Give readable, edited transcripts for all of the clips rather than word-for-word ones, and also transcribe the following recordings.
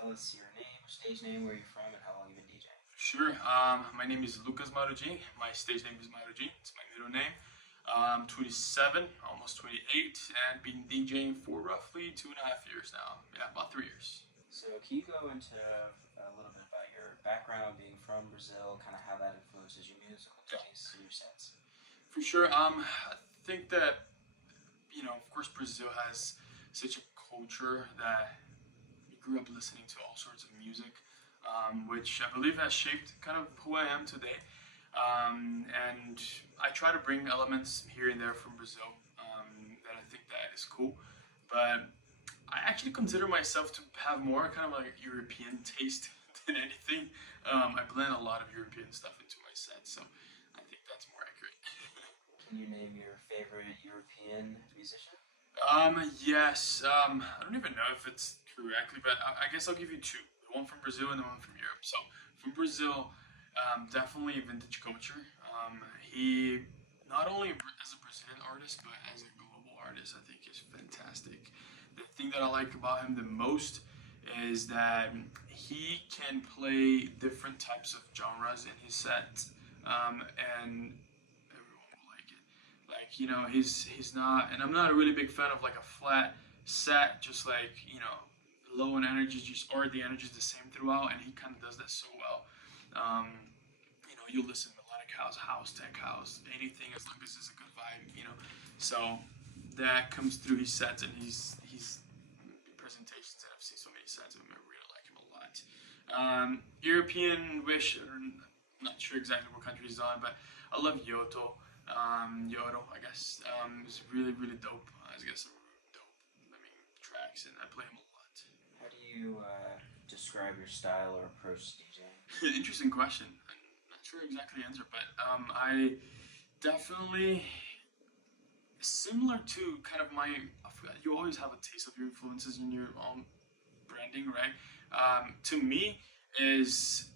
tell us your name, stage name, where you're from, and how long you've been DJing. Sure. My name is Lucas Marodin. My stage name is Marodin. It's my middle name. 27, almost 28, and been DJing for roughly 2.5 years now. Yeah, about 3 years. So, can you go into a little bit about your background, being from Brazil, kind of how that influences your musical taste and your sets? For sure. I think that of course, Brazil has such a culture that we grew up listening to all sorts of music, which I believe has shaped kind of who I am today. And I try to bring elements here and there from Brazil that I think that is cool. But I actually consider myself to have more kind of like European taste than anything. I blend a lot of European stuff into my set, so I think that's more accurate. Can you name your favorite European musician? Yes. I don't even know if it's correctly, but I guess I'll give you two: the one from Brazil and the one from Europe. So from Brazil, definitely vintage culture. He not only as a Brazilian artist, but as a global artist, I think is fantastic. The thing that I like about him the most is that he can play different types of genres in his set, and everyone will like it. Like he's not, and I'm not a really big fan of like a flat set, just like low in energy, just or the energy is the same throughout, and he kind of does that so well. Um, you listen to melodic house, tech house, anything as long as it's a good vibe. So that comes through his sets, and he's presentations, and I've seen so many sets of him. I really like him a lot. European wish, I'm not sure exactly what country he's on, but I love Yoto. Yoto, I guess, is really really dope. He's got some dope, tracks, and I play him a lot. How do you describe your style or approach to DJing? Interesting question. I'm not sure exactly the answer, but I definitely similar to kind of my. You always have a taste of your influences in your own branding, right? To me, is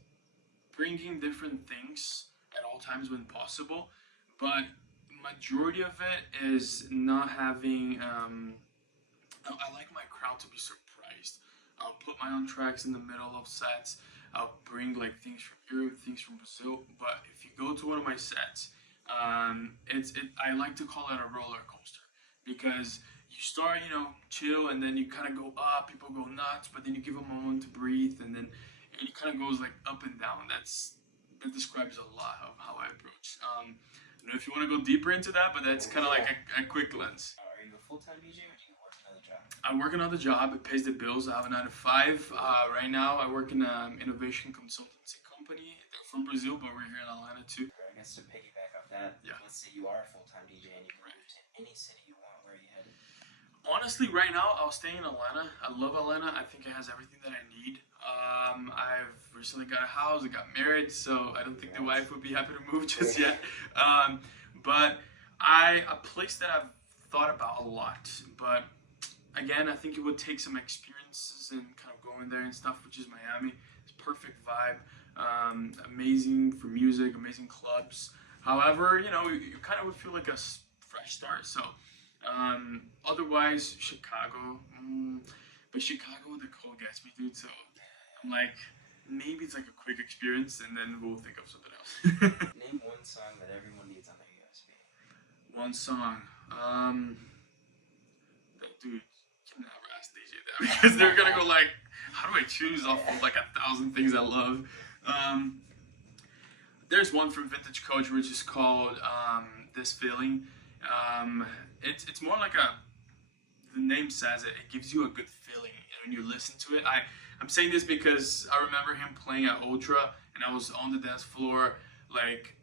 bringing different things at all times when possible, but majority of it is not having. I like my crowd to be surprised. I'll put my own tracks in the middle of sets. I'll bring like things from Europe, things from Brazil. But if you go to one of my sets, I like to call it a roller coaster because you start chill, and then you kind of go up. People go nuts, but then you give them a moment to breathe, and then it kind of goes like up and down. That describes a lot of how I approach. I don't know if you want to go deeper into that, but that's kind of like a quick lens. Are you a full-time DJ or do you work another job? I work another job. It pays the bills. I have a 9 to 5. Right now, I work in an innovation consultancy company. They're from Brazil, but we're here in Atlanta too. I guess to piggyback off that, Yeah. let's say you are a full-time DJ and you can move to any city you want. Where are you headed? Honestly, right now, I'll stay in Atlanta. I love Atlanta. I think it has everything that I need. I've recently got a house. I got married, so I don't think the wife would be happy to move just yet. But a place that I've thought about a lot. But again, I think it would take some experiences and kind of going there and stuff, which is Miami. It's perfect vibe, amazing for music, amazing clubs. However, you kind of would feel like a fresh start. So otherwise, Chicago. But Chicago, the cold gets me, dude. So I'm like, maybe it's like a quick experience, and then we'll think of something else. Name one song that everyone needs on their USB. One song. Dude, you can never ask DJ that because they're gonna go like, how do I choose off of like 1,000 things I love? There's one from Vintage Culture which is called This Feeling. It's more like the name says it. It gives you a good feeling when you listen to it. I'm saying this because I remember him playing at Ultra, and I was on the dance floor, like,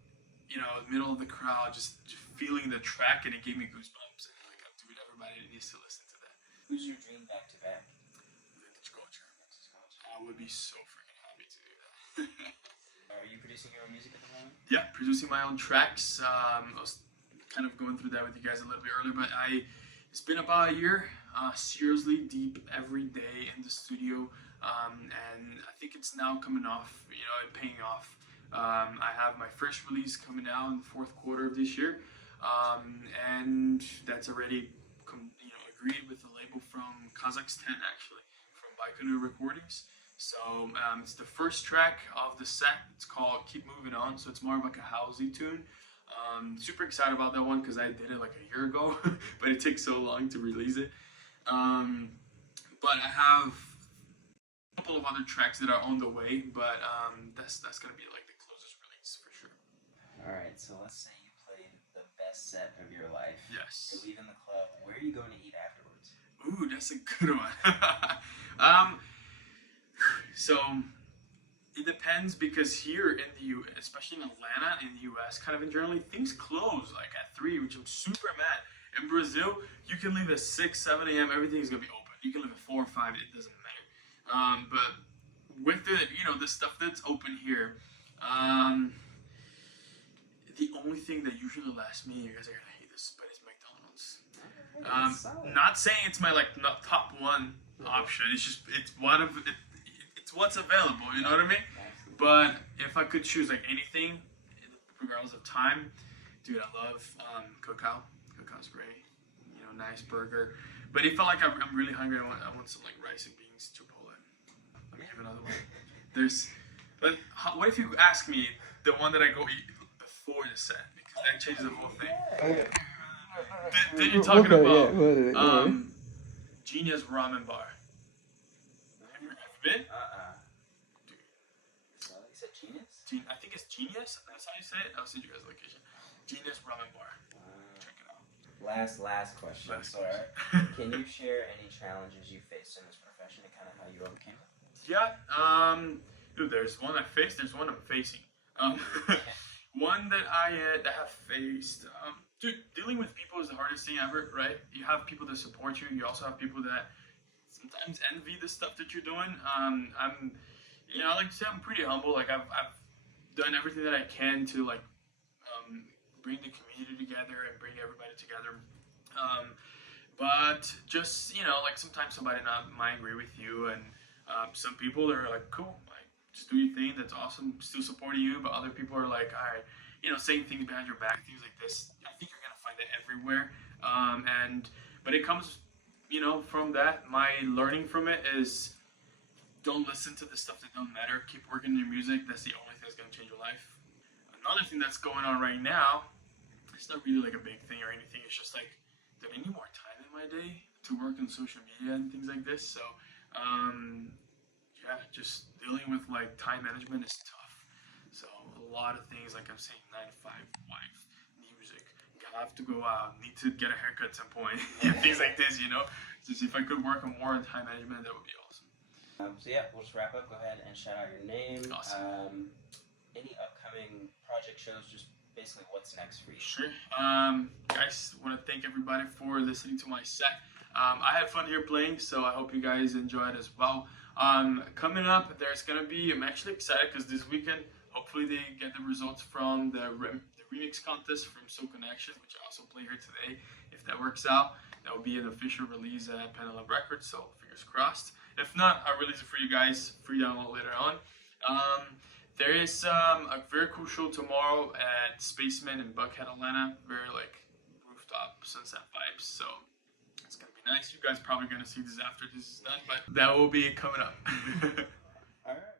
middle of the crowd, just feeling the track, and it gave me goosebumps. And like, dude, everybody needs to listen to that. Who's your dream back-to-back? Vintage Culture. I would be so freaking happy to do that. Are you producing your own music at the moment? Yeah, producing my own tracks. I was kind of going through that with you guys a little bit earlier, but it's been about a year, seriously deep every day in the studio, and I think it's now coming off, and paying off. I have my first release coming out in the fourth quarter of this year, and that's already agreed with the label from Kazakhstan, actually, from Baikonur Recordings. So it's the first track of the set. It's called "Keep Moving On," so it's more of like a housey tune. Super excited about that one because I did it like a year ago, but it takes so long to release it. But I have a couple of other tracks that are on the way, but that's gonna be like the closest release for sure. All right, so let's say you played the best set of your life. Yes. You're leaving the club. Where are you going to eat afterwards? Ooh, that's a good one. So it depends because here in the U, especially in Atlanta, in the U.S., kind of in generally, things close like at 3, which I'm super mad. In Brazil, you can leave at 6, 7 a.m. Everything's gonna be open. You can leave at 4 or 5. It doesn't matter. But with the stuff that's open here, the only thing that usually lasts me, you guys are gonna hate this, but it's McDonald's. Not saying it's my not top one option. It's just it's what's available. You know what I mean? But if I could choose like anything, regardless of time, dude, I love cacao. Cacao's great. Nice burger. But if I'm really hungry, I want some like rice and beans Chipotle. Let me have another one. But what if you ask me the one that I go eat before the set, because that changes the whole thing. Then you're talking about Genius Ramen Bar. Have you been? Dude. So you said Genius? I think it's Genius. That's how you say it. I'll send you guys the location. Genius Ramen Bar. Check it out. Last question. Can you share any challenges you faced in this profession and kind of how you overcame it? Yeah. Dude, there's one I faced. There's one I'm facing. One that I have faced. Dude, dealing with people is the hardest thing ever, right? You have people that support you. You also have people that sometimes envy the stuff that you're doing. I like to say I'm pretty humble. Like I've done everything that I can to bring the community together and bring everybody together. But just sometimes somebody might agree with you, and some people are like, cool, like just do your thing. That's awesome. Still supporting you. But other people are like, all right, saying things behind your back, things like this. I think you're gonna find that everywhere. But it comes, from that. My learning from it is don't listen to the stuff that don't matter. Keep working on your music. That's the only thing that's gonna change your life. Another thing that's going on right now, it's not really like a big thing or anything. It's just like, did I need more time in my day to work on social media and things like this? So, just dealing with like time management is tough. So a lot of things, like I'm saying, 9 to 5, wife, music, have to go out, need to get a haircut at some point, things like this. Just if I could work on more on time management, that would be awesome. So yeah, we'll just wrap up. Go ahead and shout out your name. Awesome. Any upcoming project shows, just basically what's next for you. Sure. Guys, want to thank everybody for listening to my set. I had fun here playing, so I hope you guys enjoyed as well. Coming up, there's going to be, I'm actually excited because this weekend, hopefully they get the results from the remix contest from So Connection, which I also play here today. If that works out, that will be an official release at Penelope Records, so fingers crossed. If not, I'll release it for you guys, free download later on. There is a very cool show tomorrow at Spaceman in Buckhead, Atlanta. Very rooftop sunset vibes. So it's gonna be nice. You guys probably gonna see this after this is done, but that will be coming up. All right.